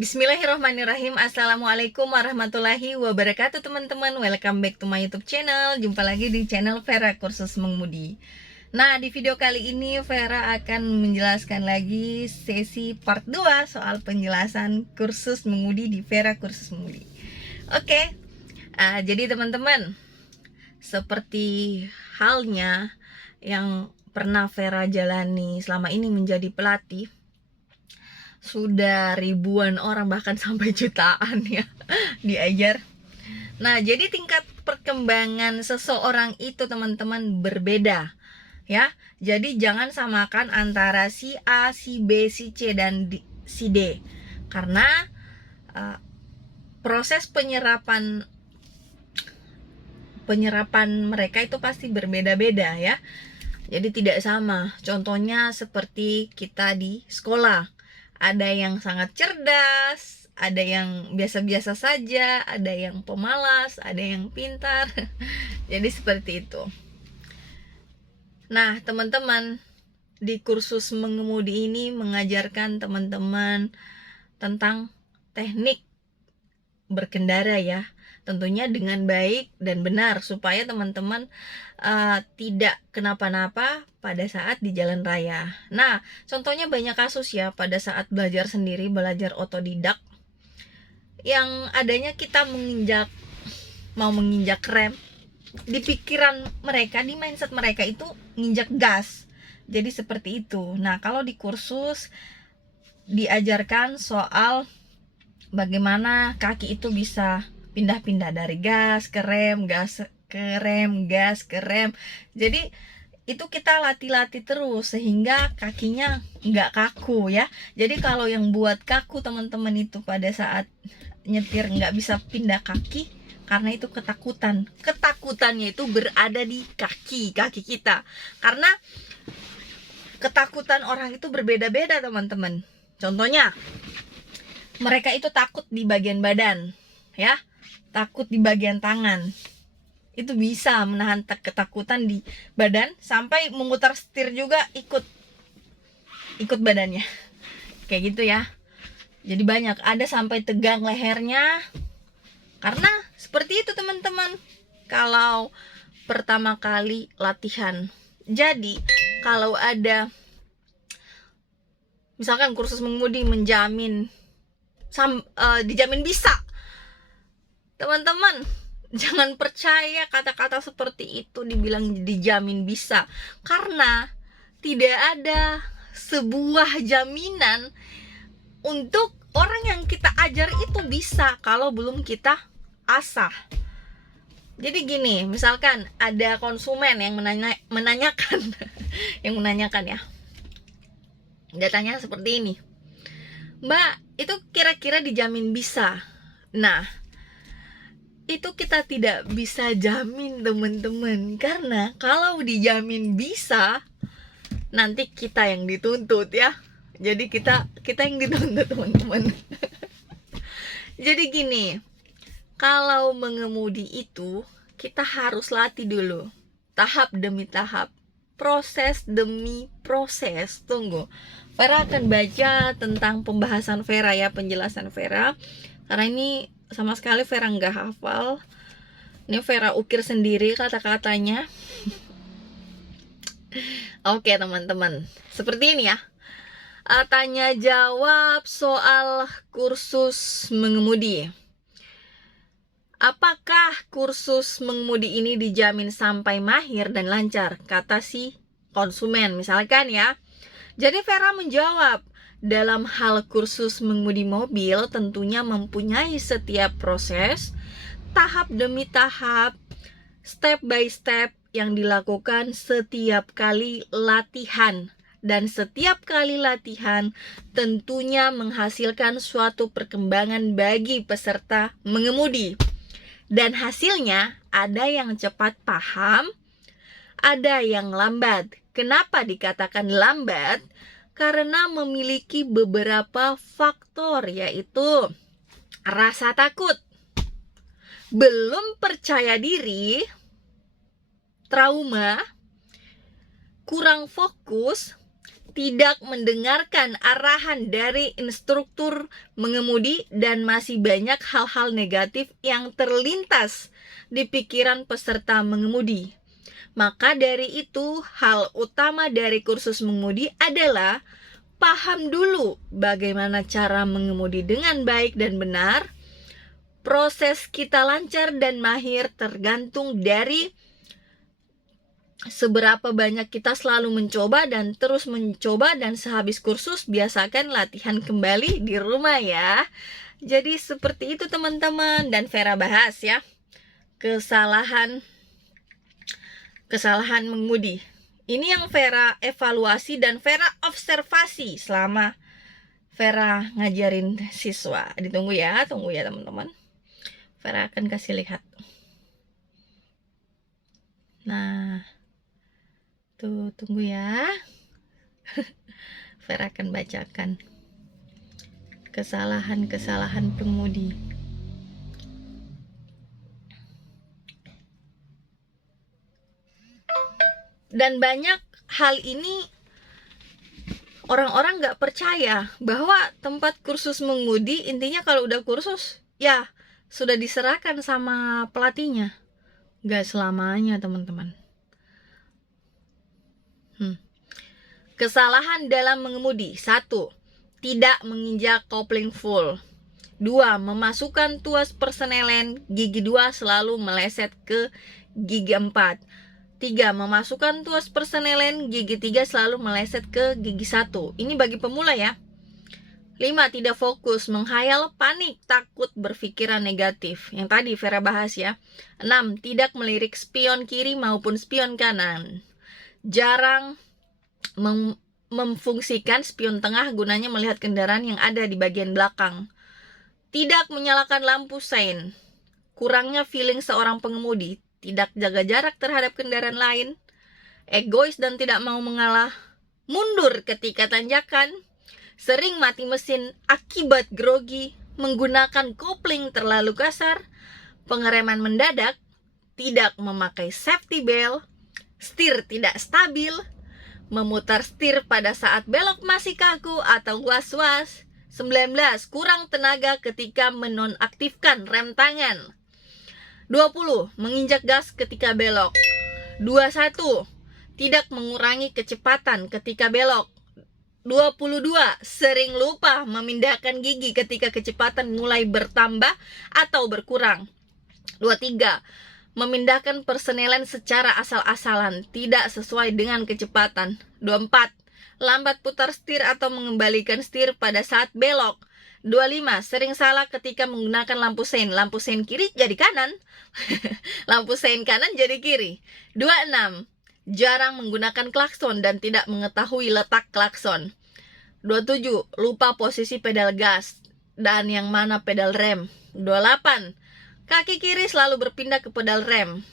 Bismillahirrahmanirrahim. Assalamualaikum warahmatullahi wabarakatuh teman-teman. Welcome back to my YouTube channel. Jumpa lagi di channel Vera Kursus Mengemudi. Nah, di video kali ini Vera akan menjelaskan lagi sesi part 2 soal penjelasan kursus mengemudi di Vera Kursus Mengemudi. Oke. Jadi teman-teman, seperti halnya yang pernah Vera jalani selama ini menjadi pelatih, sudah ribuan orang bahkan sampai jutaan ya diajar. Nah, jadi tingkat perkembangan seseorang itu teman-teman berbeda ya. Jadi jangan samakan antara si A, si B, si C dan si D. Karena proses penyerapan mereka itu pasti berbeda-beda ya. Jadi tidak sama. Contohnya seperti kita di sekolah. Ada yang sangat cerdas, ada yang biasa-biasa saja, ada yang pemalas, ada yang pintar. Jadi seperti itu. Nah, teman-teman, di kursus mengemudi ini mengajarkan teman-teman tentang teknik berkendara ya. Tentunya dengan baik dan benar supaya teman-teman tidak kenapa-napa pada saat di jalan raya. Nah, contohnya banyak kasus ya pada saat belajar sendiri, belajar otodidak, yang adanya kita mau menginjak rem, di pikiran mereka, di mindset mereka itu nginjak gas. Jadi seperti itu. Nah, kalau di kursus diajarkan soal bagaimana kaki itu bisa pindah-pindah dari gas ke rem, gas ke rem, gas ke rem. Jadi itu kita latih-latih terus sehingga kakinya nggak kaku ya. Jadi kalau yang buat kaku teman-teman itu pada saat nyetir nggak bisa pindah kaki karena itu ketakutan. Ketakutannya itu berada di kaki kita. Karena ketakutan orang itu berbeda-beda teman-teman. Contohnya mereka itu takut di bagian badan ya, takut di bagian tangan. Itu bisa menahan ketakutan di badan sampai memutar setir juga ikut badannya. Kayak gitu ya. Jadi banyak, ada sampai tegang lehernya. Karena seperti itu teman-teman. Kalau pertama kali latihan. Jadi kalau ada misalkan kursus mengemudi menjamin dijamin bisa, teman-teman jangan percaya kata-kata seperti itu dibilang dijamin bisa, karena tidak ada sebuah jaminan untuk orang yang kita ajar itu bisa kalau belum kita asah. Jadi gini, misalkan ada konsumen yang menanyakan yang menanyakan ya, datanya seperti ini, Mbak, itu kira-kira dijamin bisa. Nah, itu kita tidak bisa jamin teman-teman, karena kalau dijamin bisa nanti kita yang dituntut ya. Jadi kita yang dituntut teman-teman. Jadi gini, kalau mengemudi itu kita harus latih dulu, tahap demi tahap, proses demi proses. Tunggu, Vera akan baca tentang pembahasan Vera ya, penjelasan Vera, karena ini sama sekali Vera nggak hafal. Ini Vera ukir sendiri kata-katanya. Oke teman-teman, seperti ini ya. Tanya jawab soal kursus mengemudi. Apakah kursus mengemudi ini dijamin sampai mahir dan lancar? Kata si konsumen misalkan ya. Jadi Vera menjawab, dalam hal kursus mengemudi mobil tentunya mempunyai setiap proses, tahap demi tahap, step by step yang dilakukan setiap kali latihan. Dan setiap kali latihan tentunya menghasilkan suatu perkembangan bagi peserta mengemudi. Dan hasilnya ada yang cepat paham, ada yang lambat. Kenapa dikatakan lambat? Karena memiliki beberapa faktor, yaitu rasa takut, belum percaya diri, trauma, kurang fokus, tidak mendengarkan arahan dari instruktur mengemudi, dan masih banyak hal-hal negatif yang terlintas di pikiran peserta mengemudi. Maka dari itu, hal utama dari kursus mengemudi adalah paham dulu bagaimana cara mengemudi dengan baik dan benar. Proses kita lancar dan mahir tergantung dari seberapa banyak kita selalu mencoba dan terus mencoba, dan sehabis kursus biasakan latihan kembali di rumah ya. Jadi seperti itu teman-teman, dan Vera bahas ya kesalahan mengemudi. Ini yang Vera evaluasi dan Vera observasi selama Vera ngajarin siswa. Tunggu ya teman-teman. Vera akan kasih lihat. Nah, tuh, tunggu ya. Vera akan bacakan kesalahan pengemudi. Dan banyak hal ini orang-orang gak percaya bahwa tempat kursus mengemudi, intinya kalau udah kursus ya sudah diserahkan sama pelatihnya. Gak selamanya teman-teman. Kesalahan dalam mengemudi. 1. Tidak menginjak kopling full. 2. Memasukkan tuas persnelen gigi 2 selalu meleset ke gigi 4. 3. Memasukkan tuas persnelen gigi 3 selalu meleset ke gigi 1. Ini bagi pemula ya. 5. Tidak fokus, menghayal, panik, takut, berpikiran negatif. Yang tadi Vera bahas ya. 6. Tidak melirik spion kiri maupun spion kanan. Jarang memfungsikan spion tengah, gunanya melihat kendaraan yang ada di bagian belakang. Tidak menyalakan lampu sein. Kurangnya feeling seorang pengemudi. Tidak jaga jarak terhadap kendaraan lain. Egois dan tidak mau mengalah. Mundur ketika tanjakan. Sering mati mesin akibat grogi. Menggunakan kopling terlalu kasar. Pengereman mendadak. Tidak memakai safety belt. Setir tidak stabil. Memutar setir pada saat belok masih kaku atau was-was. 19. Kurang tenaga ketika menonaktifkan rem tangan. 20. Menginjak gas ketika belok. 21. Tidak mengurangi kecepatan ketika belok. 22. Sering lupa memindahkan gigi ketika kecepatan mulai bertambah atau berkurang. 23. Memindahkan persnelan secara asal-asalan, tidak sesuai dengan kecepatan. 24. Lambat putar setir atau mengembalikan setir pada saat belok. 25. Sering salah ketika menggunakan lampu sein. Lampu sein kiri jadi kanan. Lampu sein kanan jadi kiri. 26. Jarang menggunakan klakson dan tidak mengetahui letak klakson. 27. Lupa posisi pedal gas dan yang mana pedal rem. 28. Kaki kiri selalu berpindah ke pedal rem.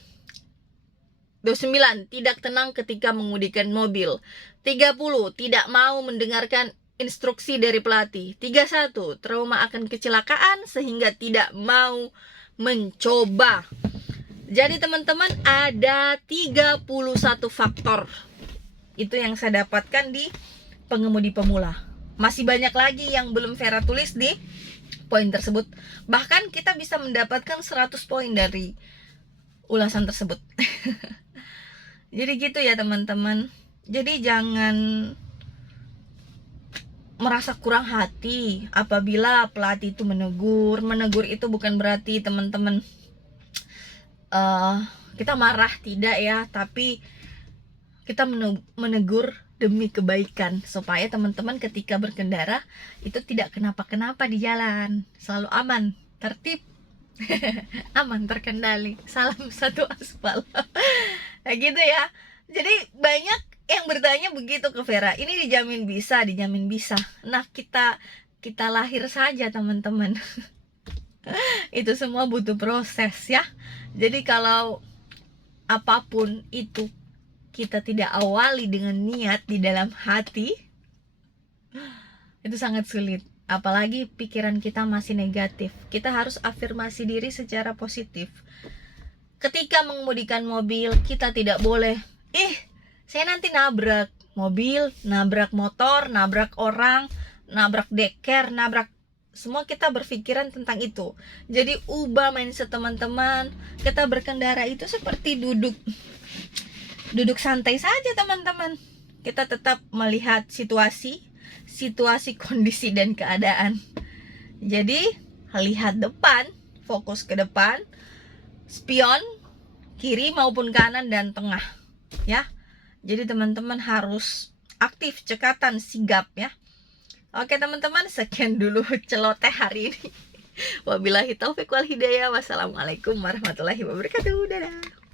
29. Tidak tenang ketika mengemudikan mobil. 30. Tidak mau mendengarkan instruksi dari pelatih. 31. Trauma akan kecelakaan sehingga tidak mau mencoba. Jadi teman-teman, ada 31 faktor. Itu yang saya dapatkan di pengemudi pemula. Masih banyak lagi yang belum Vera tulis di poin tersebut. Bahkan kita bisa mendapatkan 100 poin dari ulasan tersebut. Jadi gitu ya teman-teman. Jadi jangan merasa kurang hati apabila pelatih itu menegur. Menegur itu bukan berarti teman-teman kita marah, tidak ya. Tapi kita menegur demi kebaikan, supaya teman-teman ketika berkendara itu tidak kenapa-kenapa di jalan, selalu aman, tertib, aman, terkendali. Salam satu aspal. Nah, gitu ya. Jadi banyak yang bertanya begitu ke Vera. Ini dijamin bisa, dijamin bisa. Nah, kita lahir saja teman-teman. Itu semua butuh proses ya. Jadi kalau apapun itu kita tidak awali dengan niat di dalam hati, itu sangat sulit. Apalagi pikiran kita masih negatif. Kita harus afirmasi diri secara positif. Ketika mengemudikan mobil, kita tidak boleh, saya nanti nabrak, mobil, nabrak motor, nabrak orang, nabrak deker, nabrak, semua kita berpikiran tentang itu. Jadi ubah mindset teman-teman. Kita berkendara itu seperti duduk santai saja teman-teman. Kita tetap melihat situasi, kondisi dan keadaan. Jadi lihat depan, fokus ke depan, spion kiri maupun kanan dan tengah, ya. Jadi teman-teman harus aktif, cekatan, sigap, ya. Oke teman-teman, sekian dulu celoteh hari ini. Wabillahi taufik wal hidayah. Wassalamualaikum warahmatullahi wabarakatuh. Dadah.